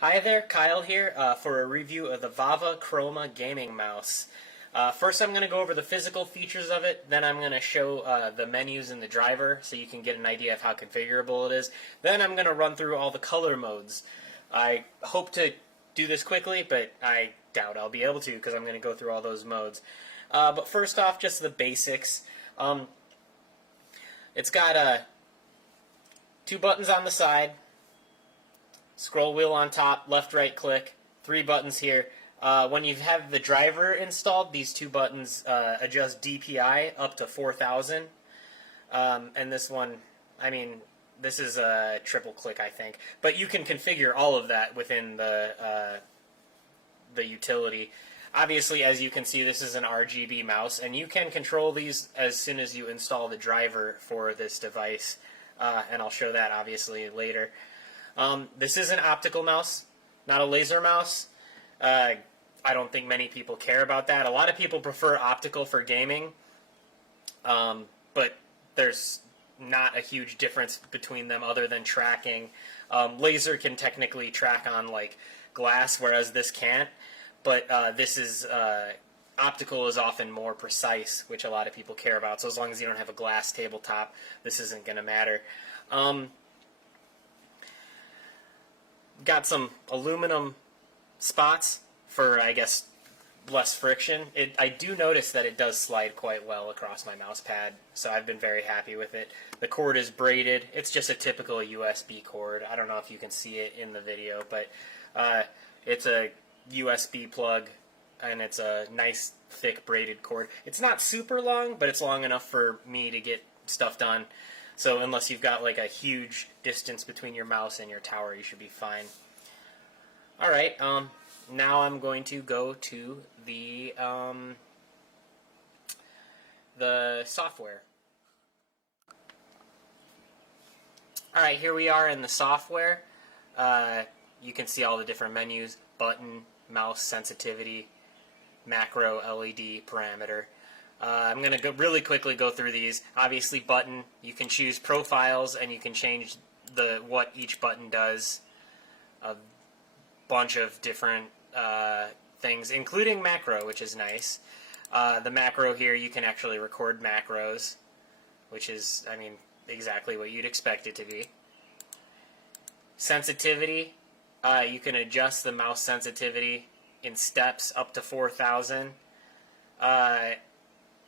Hi there, Kyle here for a review of the VAVA Chroma gaming mouse. First I'm going to go over the physical features of it, then I'm going to show the menus in the driver so you can get an idea of how configurable it is. Then I'm going to run through all the color modes. I hope to do this quickly, but I doubt I'll be able to because I'm going to go through all those modes. But first off, just the basics. It's got two buttons on the side, scroll wheel on top, left, right click, three buttons here. When you have the driver installed, these two buttons adjust DPI up to 4,000. And this one, this is a triple click, I think. But you can configure all of that within the utility. Obviously, as you can see, this is an RGB mouse, and you can control these as soon as you install the driver for this device. And I'll show that, obviously, later. This is an optical mouse, not a laser mouse. I don't think many people care about that. A lot of people prefer optical for gaming, but there's not a huge difference between them other than tracking. Laser can technically track on like glass, whereas this can't. But this is optical is often more precise, which a lot of people care about. So as long as you don't have a glass tabletop, this isn't going to matter. Got some aluminum spots for, I guess, less friction. I do notice that it does slide quite well across my mouse pad, so I've been very happy with it. The cord is braided. It's just a typical USB cord. I don't know if you can see it in the video, but it's a USB plug, and it's a nice, thick, braided cord. It's not super long, but it's long enough for me to get stuff done. So unless you've got like a huge distance between your mouse and your tower, you should be fine. Alright, now I'm going to go to the software. Alright, here we are in the software. You can see all the different menus: button, mouse, sensitivity, macro, LED, parameter. I'm going to really quickly go through these. Obviously, button, you can choose profiles and you can change what each button does. A bunch of different things, including macro, which is nice. The macro here, you can actually record macros, which is, exactly what you'd expect it to be. Sensitivity, you can adjust the mouse sensitivity in steps up to 4,000.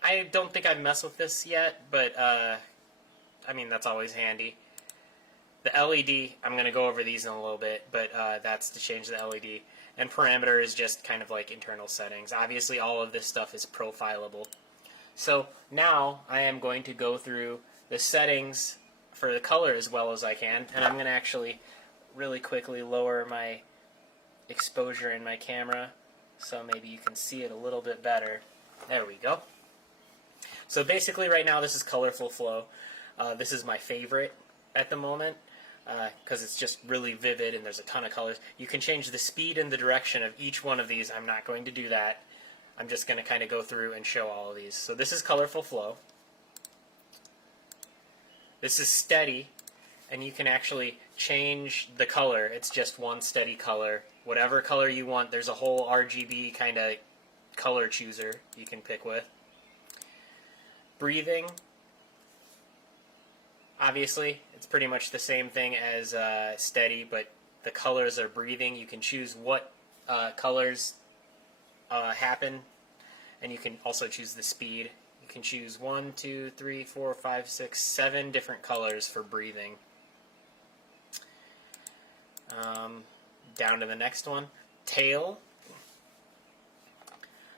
I don't think I've messed with this yet, but that's always handy. The LED, I'm going to go over these in a little bit, but that's to change the LED. And parameter is just kind of like internal settings. Obviously, all of this stuff is profilable. So now I am going to go through the settings for the color as well as I can, and I'm going to actually really quickly lower my exposure in my camera so maybe you can see it a little bit better. There we go. So basically right now this is colorful flow. This is my favorite at the moment because it's just really vivid and there's a ton of colors. You can change the speed and the direction of each one of these. I'm not going to do that. I'm just going to kind of go through and show all of these. So this is colorful flow. This is steady, and you can actually change the color. It's just one steady color. Whatever color you want, there's a whole RGB kind of color chooser you can pick with. Breathing, obviously, it's pretty much the same thing as steady, but the colors are breathing. You can choose what colors happen, and you can also choose the speed. You can choose 1, 2, 3, 4, 5, 6, 7 different colors for breathing. Down to the next one, tail.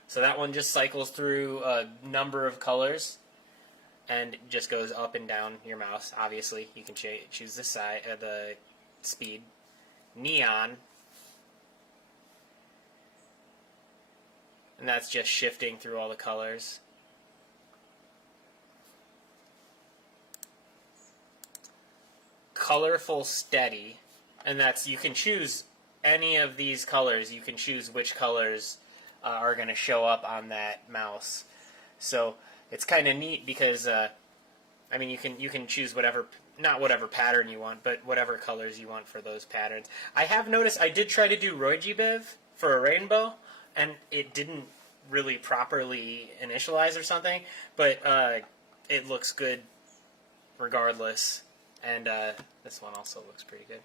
So that one just cycles through a number of colors and just goes up and down your mouse. Obviously, you can choose the speed. Neon, and that's just shifting through all the colors. Colorful steady, and that's, you can choose any of these colors. You can choose which colors are going to show up on that mouse. So it's kind of neat because you can choose whatever not whatever pattern you want, but whatever colors you want for those patterns. I have noticed I did try to do Roijibiv for a rainbow, and it didn't really properly initialize or something, but it looks good regardless. And this one also looks pretty good.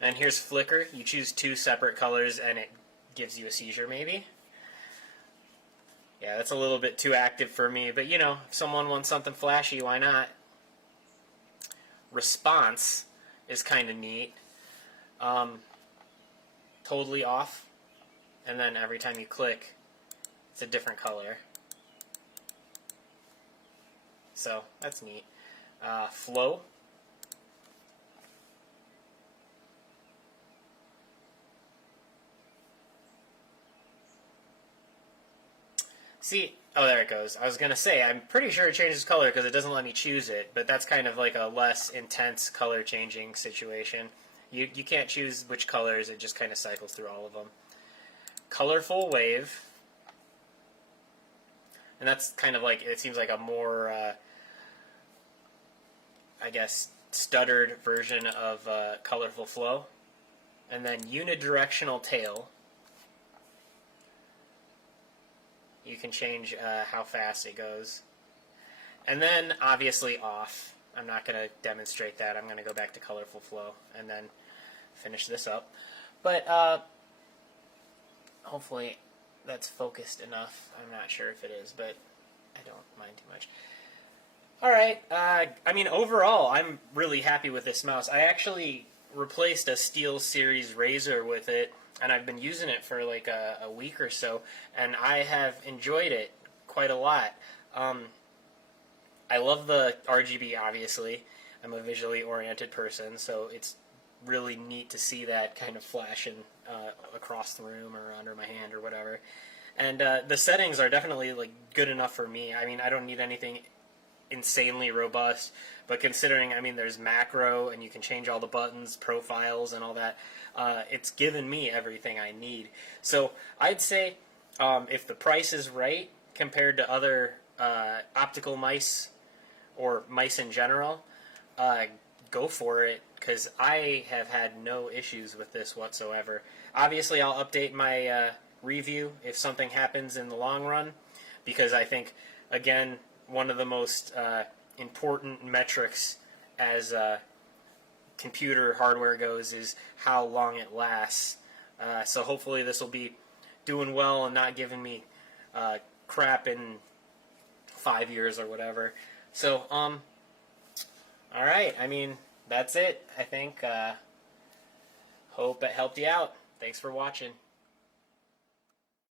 And here's flicker. You choose 2 separate colors and it gives you a seizure maybe. Yeah, that's a little bit too active for me, but you know, if someone wants something flashy, why not? Response is kind of neat. Totally off, and then every time you click, it's a different color. So that's neat. Flow. See, oh, there it goes. I was going to say, I'm pretty sure it changes color because it doesn't let me choose it, but that's kind of like a less intense color changing situation. You can't choose which colors, it just kind of cycles through all of them. Colorful wave. And that's kind of like, it seems like a more, I guess, stuttered version of colorful flow. And then unidirectional tail. You can change how fast it goes. And then, obviously, off. I'm not going to demonstrate that. I'm going to go back to colorful flow and then finish this up. But hopefully that's focused enough. I'm not sure if it is, but I don't mind too much. Alright, I mean, overall, I'm really happy with this mouse. I actually replaced a SteelSeries Razor with it, and I've been using it for like a week or so, and I have enjoyed it quite a lot. I love the RGB, obviously. I'm a visually oriented person, so it's really neat to see that kind of flashing across the room or under my hand or whatever. And the settings are definitely like good enough for me. I mean, I don't need anything insanely robust, but considering, I mean, there's macro and you can change all the buttons, profiles, and all that, it's given me everything I need. So I'd say if the price is right compared to other optical mice or mice in general, go for it, because I have had no issues with this whatsoever. Obviously, I'll update my review if something happens in the long run, because I think, again, one of the most important metrics as computer hardware goes is how long it lasts. So hopefully this will be doing well and not giving me crap in 5 years or whatever. So, alright, I mean, that's it, I think. Hope it helped you out. Thanks for watching.